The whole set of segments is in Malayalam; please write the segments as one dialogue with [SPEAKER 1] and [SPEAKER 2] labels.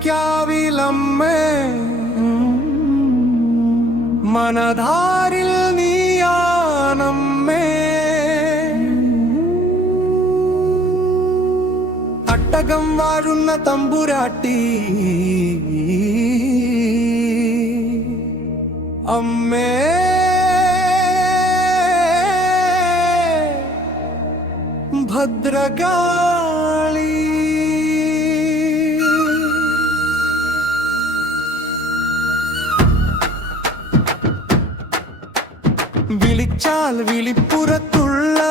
[SPEAKER 1] മാമ്പുള്ളിക്കാവിലമ്മേ മനധാരിൽ തട്ടകം വാഴുന്ന തമ്പുരാട്ടി. അമ്മേ. ഭദ്രകാളി. വിളിച്ചാൽ വിളിപ്പുറത്തുള്ള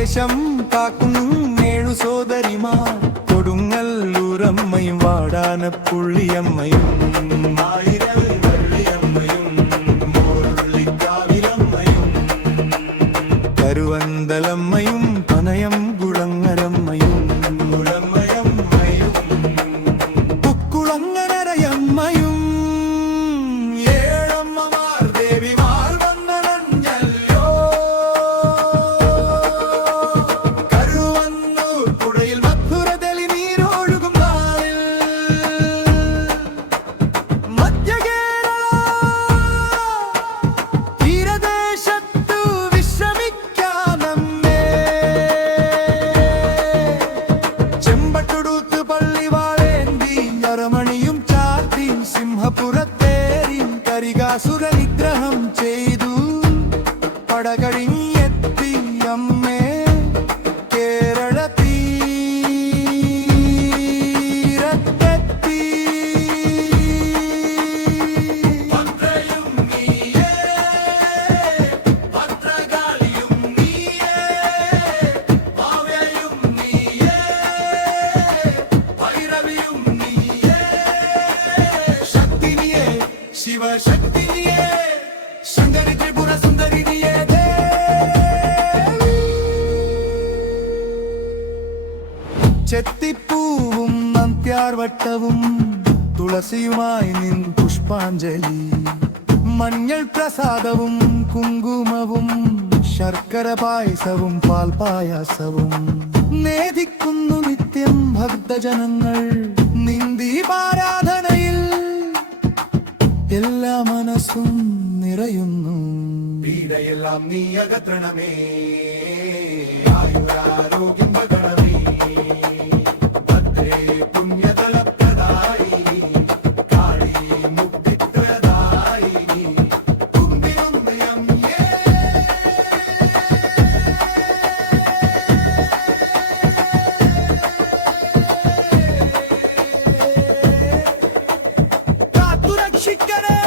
[SPEAKER 1] ദേശം കാക്കുന്നു ഏഴു സോദരിമാർ കൊടുങ്ങല്ലൂരമ്മയും വാടാനപ്പുള്ളിയമ്മയും ആയിരം വള്ളിയമ്മയും മോർലിക്കാവിലമ്മയും കരുവന്തലമ്മയും നിഗ്രഹം ചെയ്തു. പടകഴിഞ്ഞെത്തി അമ്മേ കേരള തീരത്തെത്തി ഭദ്രയും സുന്ദരി തുളസിയുമായി നിൻ പുഷ്പാഞ്ജലി. മഞ്ഞൾ പ്രസാദവും കുങ്കുമവും ശർക്കര പായസവും പാൽപായാസവും നേദിക്കുന്നു നിത്യം ഭക്തജനങ്ങൾ. നിന്ദീപാരാധനയിൽ എല്ലാ മനസ്സും നിറയുന്നു. പീഡയെല്ലാം നീ അകത്തണമേ ആയുരാരോഗ്യം chicane.